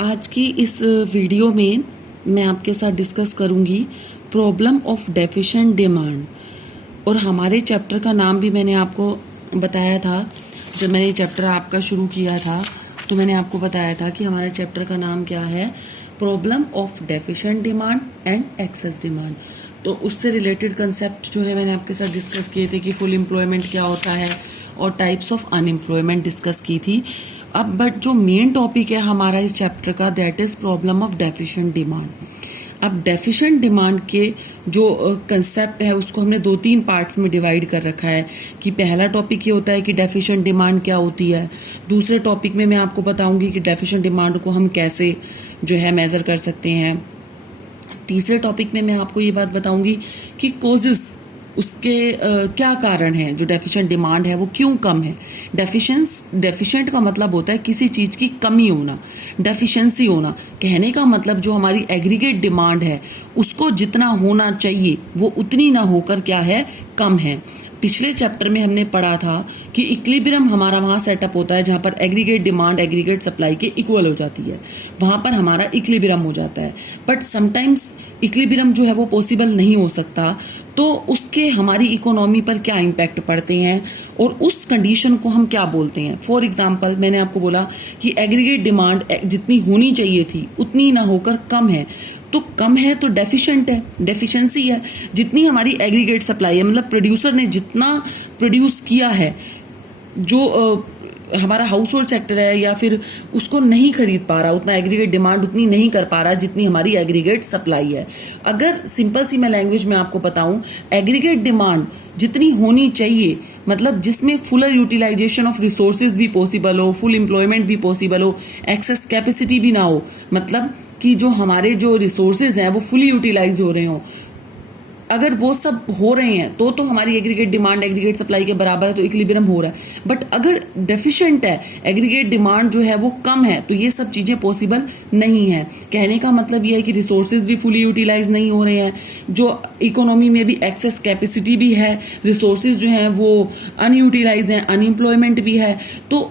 आज की इस वीडियो में मैं आपके साथ डिस्कस करूंगी प्रॉब्लम ऑफ डेफिशिएंट डिमांड। और हमारे चैप्टर का नाम भी मैंने आपको बताया था। जब मैंने ये चैप्टर आपका शुरू किया था तो मैंने आपको बताया था कि हमारे चैप्टर का नाम क्या है, problem of deficient demand and excess demand. तो उससे रिलेटेड कंसेप्ट जो है मैंने आपके साथ डिस्कस किए थे कि फुल एम्प्लॉयमेंट क्या होता है और टाइप्स ऑफ अनएम्प्लॉयमेंट डिस्कस की थी। अब बट जो मेन टॉपिक है हमारा इस चैप्टर का, that is problem of deficient demand. अब डेफिशिएंट डिमांड के जो कंसेप्ट है उसको हमने 2-3 पार्ट्स में डिवाइड कर रखा है कि पहला टॉपिक ये होता है कि डेफिशिएंट डिमांड क्या होती है। दूसरे टॉपिक में मैं आपको बताऊंगी कि डेफिशिएंट डिमांड को हम कैसे जो है मेजर कर सकते हैं। तीसरे टॉपिक में मैं आपको ये बात बताऊंगी कि कोजेस, उसके क्या कारण है, जो डेफिशिएंट डिमांड है वो क्यों कम है। डेफिशिएंट का मतलब होता है किसी चीज की कमी होना, डेफिशिएंसी होना। कहने का मतलब जो हमारी एग्रीगेट डिमांड है उसको जितना होना चाहिए वो उतनी ना होकर क्या है, कम है। पिछले चैप्टर में हमने पढ़ा था कि इक्विलिब्रियम हमारा वहां सेटअप होता है जहां पर एग्रीगेट डिमांड एग्रीगेट सप्लाई के इक्वल हो जाती है, वहां पर हमारा इक्विलिब्रियम हो जाता है। बट समटाइम्स इक्विलिब्रियम जो है वो पॉसिबल नहीं हो सकता, तो उसके हमारी इकोनॉमी पर क्या इम्पैक्ट पड़ते हैं और उस कंडीशन को हम क्या बोलते हैं। फॉर एग्जाम्पल मैंने आपको बोला कि एग्रीगेट डिमांड जितनी होनी चाहिए थी उतनी ना होकर कम है, तो कम है तो डेफिशिएंट है, डेफिशिएंसी है। जितनी हमारी एग्रीगेट सप्लाई है, मतलब प्रोड्यूसर ने जितना प्रोड्यूस किया है, जो हमारा हाउस होल्ड सेक्टर है या फिर उसको नहीं खरीद पा रहा, उतना एग्रीगेट डिमांड उतनी नहीं कर पा रहा जितनी हमारी एग्रीगेट सप्लाई है। अगर सिंपल सी मैं लैंग्वेज में आपको बताऊं, एग्रीगेट डिमांड जितनी होनी चाहिए, मतलब जिसमें फुलर यूटिलाइजेशन ऑफ रिसोर्सेज भी पॉसिबल हो, फुल एम्प्लॉयमेंट भी पॉसिबल हो, एक्सेस कैपेसिटी भी ना हो, मतलब कि जो हमारे जो रिसोर्सेज हैं वो फुली यूटिलाइज हो रहे हो, अगर वो सब हो रहे हैं तो हमारी एग्रीगेट डिमांड एग्रीगेट सप्लाई के बराबर है, तो इक्विलिब्रियम हो रहा है। बट अगर डेफिशिएंट है, एग्रीगेट डिमांड जो है वो कम है, तो ये सब चीजें पॉसिबल नहीं है। कहने का मतलब ये है कि रिसोर्सेज भी फुली यूटिलाइज नहीं हो रहे हैं, जो इकोनॉमी में भी एक्सेस कैपेसिटी भी है, रिसोर्सेज जो है वो अनयूटिलाइज है, अनएम्प्लॉयमेंट भी है। तो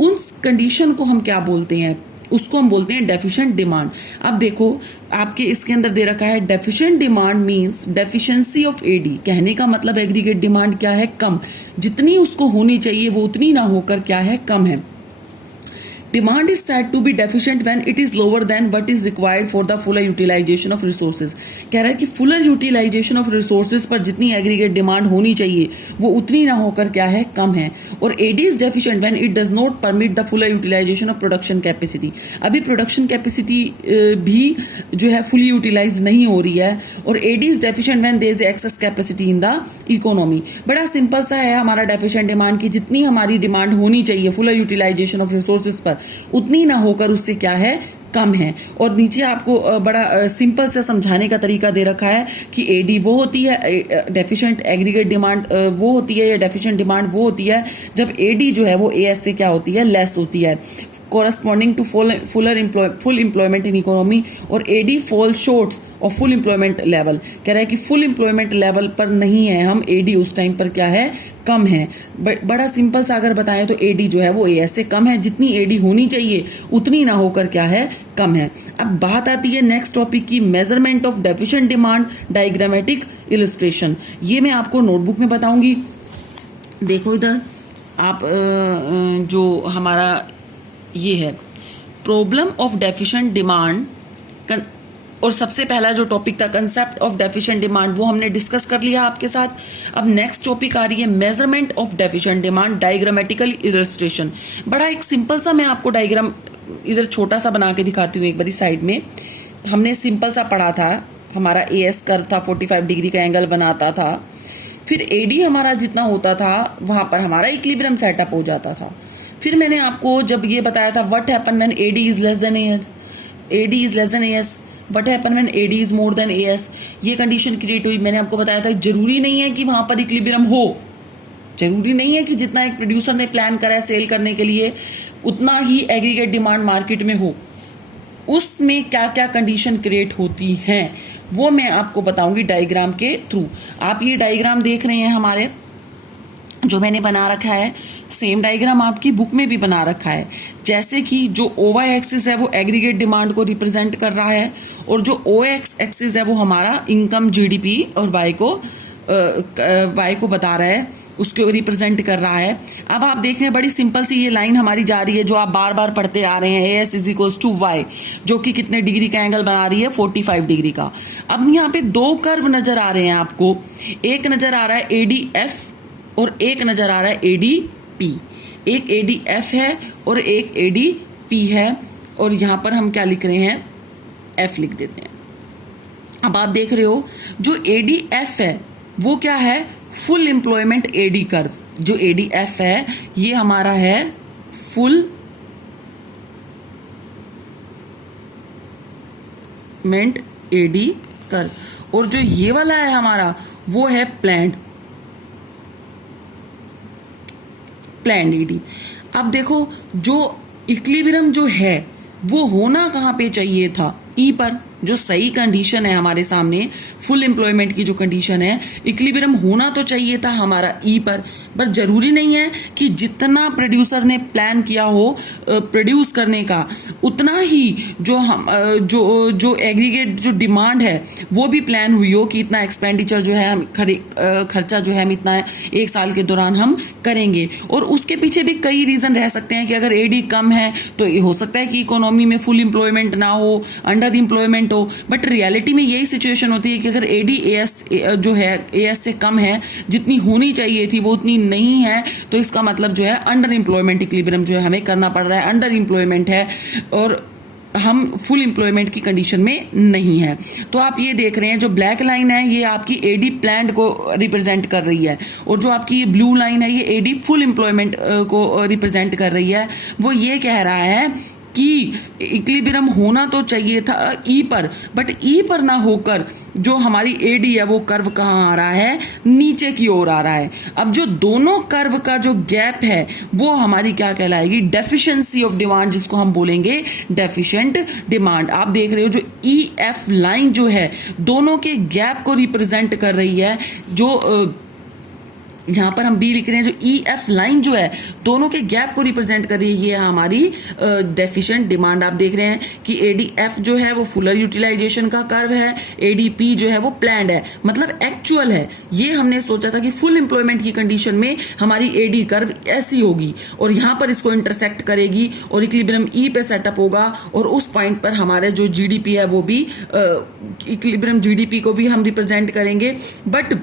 उस कंडीशन को हम क्या बोलते हैं, उसको हम बोलते हैं डेफिशिएंट डिमांड। अब देखो आपके इसके अंदर दे रखा है deficient demand means deficiency of AD. कहने का मतलब एग्रीगेट डिमांड क्या है, कम। जितनी उसको होनी चाहिए वो उतनी ना होकर क्या है, कम है। Demand is said to be deficient when it is lower than what is required for the fuller utilisation of resources. कह रहा है कि फुलर यूटिलाइजेशन ऑफ रिसोर्सेज पर जितनी एग्रीगेट डिमांड होनी चाहिए वो उतनी ना होकर क्या है, कम है। और AD is deficient when it does not permit the fuller utilisation of production capacity. अभी प्रोडक्शन कैपेसिटी भी जो है फुली यूटिलाइज नहीं हो रही है। और AD is deficient when there is excess capacity in the economy. बड़ा सिंपल सा है हमारा डेफिशिएंट डिमांड की, जितनी हमारी डिमांड होनी चाहिए फुलर यूटिलाइजेशन ऑफ रिसोर्सेज पर उतनी ना होकर उससे क्या है, कम है। और नीचे आपको बड़ा सिंपल से समझाने का तरीका दे रखा है कि एडी वो होती है, डेफिशिएंट एग्रीगेट डिमांड वो होती है, या डेफिशिएंट डिमांड वो होती है जब एडी जो है वो एएस से क्या होती है, लेस होती है, corresponding to full employment in economy. और एडी फॉल शॉर्ट्स और फुल एम्प्लॉयमेंट लेवल। कह रहा है कि फुल एम्प्लॉयमेंट लेवल पर नहीं है हम, एडी उस टाइम पर क्या है, कम है। बड़ा सिंपल सा अगर बताएं तो एडी जो है वो एएस से कम है, जितनी एडी होनी चाहिए उतनी ना होकर क्या है, कम है। अब बात आती है नेक्स्ट टॉपिक की, measurement of deficient demand, diagrammatic illustration. ये मैं आपको नोटबुक में बताऊंगी। देखो इधर आप जो हमारा ये है प्रॉब्लम ऑफ डेफिशिएंट डिमांड, और सबसे पहला जो टॉपिक था कंसेप्ट ऑफ डेफिशिएंट डिमांड, वो हमने डिस्कस कर लिया आपके साथ। अब नेक्स्ट टॉपिक आ रही है measurement of deficient demand, diagrammatical illustration. बड़ा एक सिंपल सा मैं आपको डायग्राम इधर छोटा सा बना के दिखाती हूँ। एक बारी साइड में हमने सिंपल सा पढ़ा था, हमारा एएस कर्व था, 45 डिग्री का एंगल बनाता था, फिर एडी हमारा जितना होता था वहां पर हमारा इक्विलिब्रियम सेटअप हो जाता था। फिर मैंने आपको जब ये बताया था what happen when AD is less than AS, AD is less than AS, what happen when AD is more than AS, ये कंडीशन क्रिएट हुई। मैंने आपको बताया था जरूरी नहीं है कि वहां पर इक्विलिब्रियम हो, जरूरी नहीं है कि जितना एक प्रोड्यूसर ने प्लान करा है सेल करने के लिए उतना ही एग्रीगेट डिमांड मार्केट में हो। उसमें क्या क्या कंडीशन क्रिएट होती हैं वो मैं आपको बताऊंगी डायग्राम के थ्रू। आप ये डायग्राम देख रहे हैं हमारे, जो मैंने बना रखा है सेम डायग्राम आपकी बुक में भी बना रखा है। जैसे कि जो OY एक्सिस है वो एग्रीगेट डिमांड को रिप्रेजेंट कर रहा है और जो OX एक्सिस है वो हमारा इनकम GDP और Y को बता रहा है, उसको रिप्रेजेंट कर रहा है। अब आप देख रहे हैं बड़ी सिंपल सी ये लाइन हमारी जा रही है जो आप बार बार पढ़ते आ रहे हैं, AS = Y, जो कि कितने डिग्री का एंगल बना रही है, 45 डिग्री का। अब यहाँ पे दो कर्व नजर आ रहे हैं आपको, एक नजर आ रहा है ADF और एक नजर आ रहा है ADP। एक ADF है और एक ADP है और यहां पर हम क्या लिख रहे हैं, F लिख देते हैं। अब आप देख रहे हो जो ADF है वो क्या है, फुल एम्प्लॉयमेंट AD कर्व। जो ADF है ये हमारा है फुल एम्प्लॉयमेंट AD कर्व और जो ये वाला है हमारा वो है प्लैंड AD। अब देखो जो इक्विलिब्रियम जो है वो होना कहां पे चाहिए था, E पर। जो सही कंडीशन है हमारे सामने, फुल एम्प्लॉयमेंट की जो कंडीशन है, इक्विलिब्रियम होना तो चाहिए था हमारा E पर जरूरी नहीं है कि जितना प्रोड्यूसर ने प्लान किया हो प्रोड्यूस करने का उतना ही जो एग्रीगेट जो डिमांड है वो भी प्लान हुई हो कि इतना एक्सपेंडिचर जो है हम खर्चा जो है हम इतना एक साल के दौरान हम करेंगे। और उसके पीछे भी कई रीजन रह सकते हैं कि अगर AD कम है तो ये हो सकता है कि इकोनॉमी में फुल एम्प्लॉयमेंट ना हो, अंडर एम्प्लॉयमेंट हो, बट रियलिटी में यही सिचुएशन होती है कि अगर AD जो है AS से कम है, जितनी होनी चाहिए थी वो उतनी नहीं है, तो इसका मतलब जो है अंडर एम्प्लॉयमेंट इक्विलिब्रियम जो है हमें करना पड़ रहा है, अंडर एम्प्लॉयमेंट है और हम फुल एम्प्लॉयमेंट की कंडीशन में नहीं है। तो आप ये देख रहे हैं जो ब्लैक लाइन है ये आपकी AD प्लान्ड को रिप्रेजेंट कर रही है और जो आपकी ये ब्लू लाइन है ये AD फुल एम्प्लॉयमेंट को रिप्रेजेंट कर रही है। वो ये कह रहा है कि इक्विलिब्रियम होना तो चाहिए था E पर, बट E पर ना होकर जो हमारी AD है वो कर्व कहाँ आ रहा है, नीचे की ओर आ रहा है। अब जो दोनों कर्व का जो गैप है वो हमारी क्या कहलाएगी, डेफिशिएंसी ऑफ डिमांड, जिसको हम बोलेंगे डेफिशिएंट डिमांड। आप देख रहे हो जो EF लाइन जो है दोनों के गैप को रिप्रेजेंट कर रही है। जो यहां पर हम B लिख रहे हैं, जो EF लाइन जो है दोनों के गैप को रिप्रेजेंट कर रही है, ये हमारी डेफिशिएंट डिमांड। आप देख रहे हैं कि ADF जो है वो फुलर यूटिलाइजेशन का कर्व है, ADP जो है वो प्लान्ड है, मतलब एक्चुअल है। ये हमने सोचा था कि फुल एम्प्लॉयमेंट की कंडीशन में हमारी AD कर्व ऐसी होगी और यहां पर इसको इंटरसेक्ट करेगी और इक्विलिब्रियम E पे सेटअप होगा और उस पॉइंट पर हमारे जो GDP है वो भी इक्विलिब्रियम GDP को भी हम रिप्रेजेंट करेंगे। बट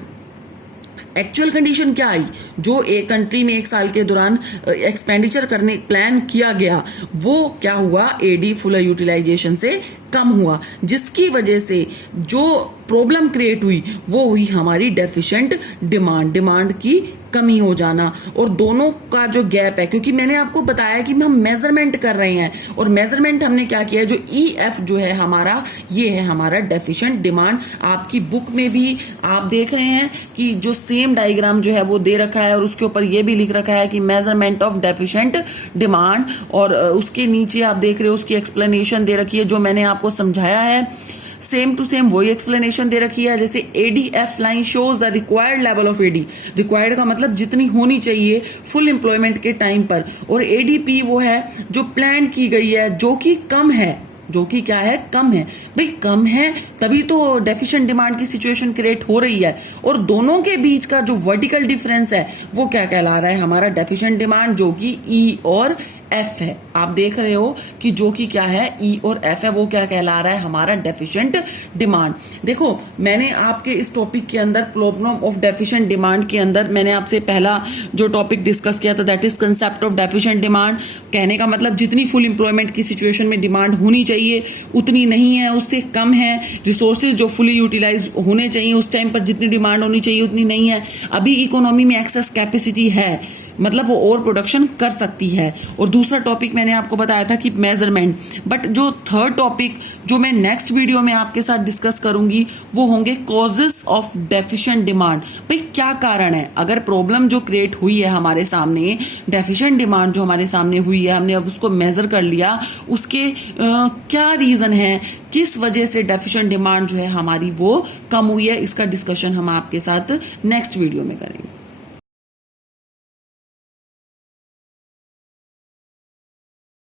एक्चुअल कंडीशन क्या आई, जो एक कंट्री में एक साल के दौरान एक्सपेंडिचर करने प्लान किया गया वो क्या हुआ, AD फुलर यूटिलाइजेशन से कम हुआ, जिसकी वजह से जो प्रॉब्लम क्रिएट हुई वो हुई हमारी डेफिशिएंट डिमांड की कमी हो जाना। और दोनों का जो गैप है, क्योंकि मैंने आपको बताया कि हम मेजरमेंट कर रहे हैं और मेजरमेंट हमने क्या किया है, जो EF जो है हमारा, ये है हमारा डेफिशिएंट डिमांड। आपकी बुक में भी आप देख रहे हैं कि जो सेम डायग्राम जो है वो दे रखा है और उसके ऊपर ये भी लिख रखा है कि मेजरमेंट ऑफ डेफिशिएंट डिमांड, और उसके नीचे आप देख रहे हो उसकी एक्सप्लेनेशन दे रखी है जो मैंने आपको समझाया है। सेम टू सेम वही एक्सप्लेनेशन दे रखी है। जैसे ADF line shows the required level of AD, required का मतलब जितनी होनी चाहिए फुल एम्प्लॉयमेंट के टाइम पर, और ADP वो है जो प्लान की गई है, जो कि कम है, जो कि क्या है, कम है। भाई कम है तभी तो डेफिशिएंट डिमांड की सिचुएशन क्रिएट हो रही है, और दोनों के बीच का जो वर्टिकल डिफरेंस है वो क्या कहला रहा है, हमारा डेफिशिएंट डिमांड, जो कि E और F है। आप देख रहे हो कि जो कि क्या है, E और F है, वो क्या कहला रहा है, हमारा डेफिशिएंट डिमांड। देखो मैंने आपके इस टॉपिक के अंदर प्रॉब्लम ऑफ डेफिशिएंट डिमांड के अंदर मैंने आपसे पहला जो टॉपिक डिस्कस किया था that is concept of deficient demand. कहने का मतलब जितनी फुल एम्प्लॉयमेंट की सिचुएशन में डिमांड होनी चाहिए उतनी नहीं है, उससे कम है। रिसोर्सेज जो फुली यूटिलाइज होने चाहिए उस टाइम पर जितनी डिमांड होनी चाहिए उतनी नहीं है। अभी इकोनॉमी में एक्सेस कैपेसिटी है, मतलब वो और प्रोडक्शन कर सकती है। और दूसरा टॉपिक मैंने आपको बताया था कि मेजरमेंट। बट जो थर्ड टॉपिक जो मैं नेक्स्ट वीडियो में आपके साथ डिस्कस करूंगी वो होंगे कॉजेस ऑफ डेफिशिएंट डिमांड। भाई क्या कारण है, अगर प्रॉब्लम जो क्रिएट हुई है हमारे सामने, डेफिशिएंट डिमांड जो हमारे सामने हुई है, हमने अब उसको मेजर कर लिया, उसके क्या रीजन है, किस वजह से डेफिशिएंट डिमांड जो है हमारी वो कम हुई है, इसका डिस्कशन हम आपके साथ नेक्स्ट वीडियो में करेंगे।